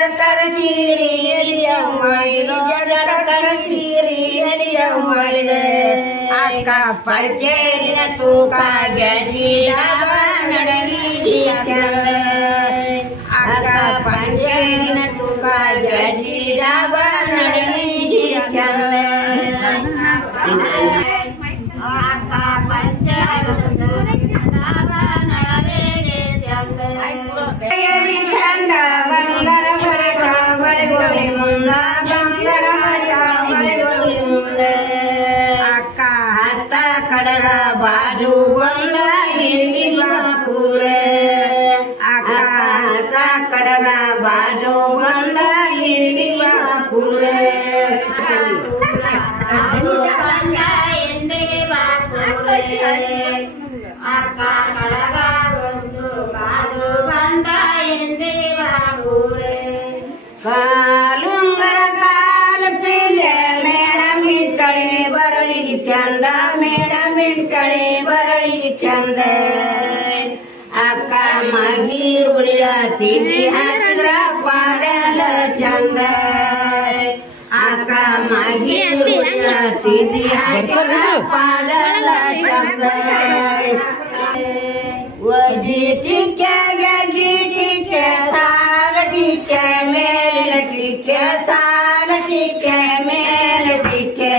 ಜರತರ ಚೀರಿ ನೆಲಿಯ ಮಾಡಿದ ಜರತರ ಚೀರಿ ನೆಲಿಯ ಮಾಡಿದೆ ಅಕ್ಕ ಪರ್ಚೇರಿನ ತೂಕ ಗೆದ್ದಿದ ನಡಲಿ ಅಕ್ಕ ಪರ್ಚೇರಿನ ತೂಕ ಗೆದ್ದಿದ ನಡಲಿ ಅಕ್ಕ ಚಂದ ಬಂಗಾರ ಮರಿಗ ಮರಿಗೋರಿ ಮುಂದ ಬಂಗಾರ ಮರಿಯ ಮರಿಗೋರಿ ಮುಂದ ಅಕ್ಕ ಹತ್ತ ಕಡಗ ಬಾಜು ಬಂದ ಇಲ್ಲಿ ಕೂರೆ ಅಕ್ಕ ಹತ್ತ ಕಡಗ ಬಾಜು ಬಂದ ಇಲ್ಲಿ ಕೂರೆ ಅಕ್ಕ ಕಡಗ ಒಂದು ಬಾಜು ಬಂದ ಕಾಲುಂಗ ಕಾಲ ಪಿಲೆ ಮೇಡಮ್ ಕಳಿ ಬರಳಿಗೆ ಚಂದ ಮೇಡಮ್ ಕಳಿ ಬರಳಿಗೆ ಚಂದ ಅಕ್ಕ ಮಗಿರುಳಿಯ ತಿಂಡಿ ಹಾಕಿದ್ರ ಪಾದಲ ಚಂದ ಅಕ್ಕ ಮಗಿರುಳಿಯ ತಿಂಡಿ ಹಾಕಿದ್ರ ಪಾದಲ ಚಂದ ಜಿಟಿಕೆ ಜಿಟಿಕೆ ಸಾಲ ಟಿಕೆ ಮೇಲ ಟಿಕೆ ಸಾಲ ಟಿಕೆ ಮೇಲ ಟಿಕೆ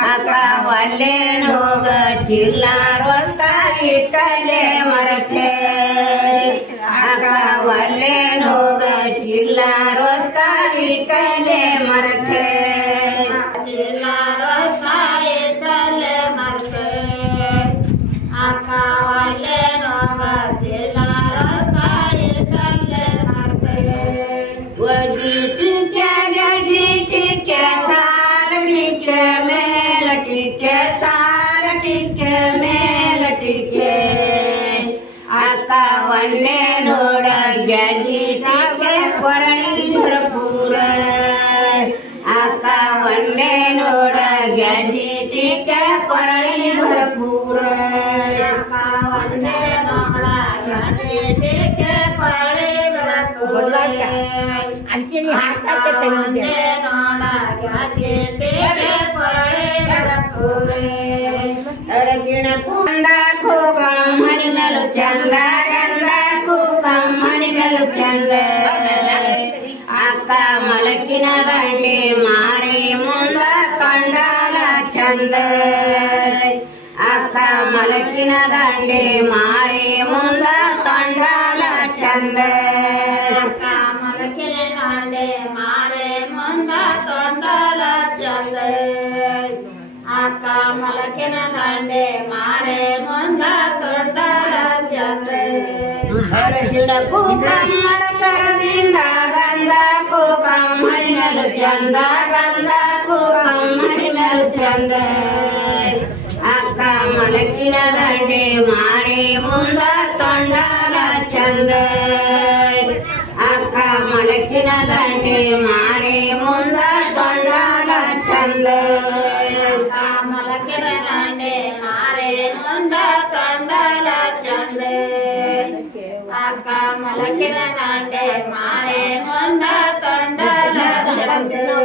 ಅಕ್ಕ ಒಲ್ಲೆ ಹೋಗ ಚಿಲ್ಲಾರೊತ್ತ ಇಟ್ಟಲೆ ಮರತೆ ಅಕ್ಕ ಒಲ್ಲೆ ಹೋಗ ಚಿಲ್ಲಾರೊತ್ತ ಇಟ್ಟಲೆ ಮರತೆ ಚಿಲ್ಲಾರೊತ್ತ ಇಟ್ಟಲೆ ಮರತೆ ಅಕ್ಕ ಒಲ್ಲೆ ಹೋಗ ಚಿಲ್ಲಾರೊತ್ತ ಇಟ್ಟಲೆ ಮರತೆ ಜಿಟಿಕೆ ಜಿಟಿಕೆ ಸಾಲ ಟಿಕೆ ಮೇಲ ಟಿಕೆ ಸಾಲ ಟಿಕೆ ಮೇಲ ಟಿಕೆ ಅಕ್ಕ ಒಲ್ಲೆ ನೋಡ ಜಿಟಿಕೆ ಕೊರಳಿ ಭರಪೂರ ಅಕ್ಕ ಒಲ್ಲೆ ನೋಡ ಜಿಟಿಕೆ ಕೊರಳಿ ಭರಪೂರ ಅಕ್ಕ ಒಲ್ಲೆ ನೋಡ ಜಿಟಿಕೆ ಕೊರಳಿ ಭರಪೂರ ಅರಗಿಣ ಕುಂದ ಕೂಕಮ್ಮಣಿ ಮೇಲು ಚಂದ ಗಂಧ ಕೂಕಮ್ಮಣಿ ಮೇಲು ಚಂದ ಅಕ್ಕ ಮಲಕಿನ ದಂಡಿ ಮಾರಿ ಮುಂದ ಕಂಡಲ ಚಂದ ಅಕ್ಕ ಮಲಕಿನ ದಂಡಿ ಮಾರಿ ಮುಂದ ಕಂಡಲ ಚಂದ ಅಕ್ಕ ಮಲಕಿನ ದಂಡಿ ಮಾರಿ ಮುಂದ ತೊಂಡಲ ಚಂದ ಅಕ್ಕ ಮಲಕಿನ ದಂಡೆ ಮಾರೆ ಮುಂದ ತೊಂಡಲ ಚಂದ ಅರಸಿಣ ಕೂಕಮ್ಮನ ಸರದಿಂದ ಗಂಧ ಕೂಕಮ್ಮಣಿ ಮೇಲು ಚಂದ ಗಂಧ ಕೂಕಮ್ಮಣಿ ಮೇಲು ಚಂದ ಅಕ್ಕ ಮಲಕಿನ ದಂಡೆ ಮಾರೆ ಮುಂದ ತೊಂಡಲ ಚಂದ ಅಕ್ಕ ಮಲಕಿನ ದಂಡೆ ಮಾರೆ ಮುಂದ ತೊಂಡಲ ಚಂದ ಮಲಕಿನ ದಂಡೆ ಮಾರೆ ಮುಂದ ತೊಂಡಲ ಚಂದ ಅಕ್ಕ ಮಲಕಿನ ದಂಡೆ ಮಾರೆ ಮುಂದ ತೊಂಡಲ ಚಂದ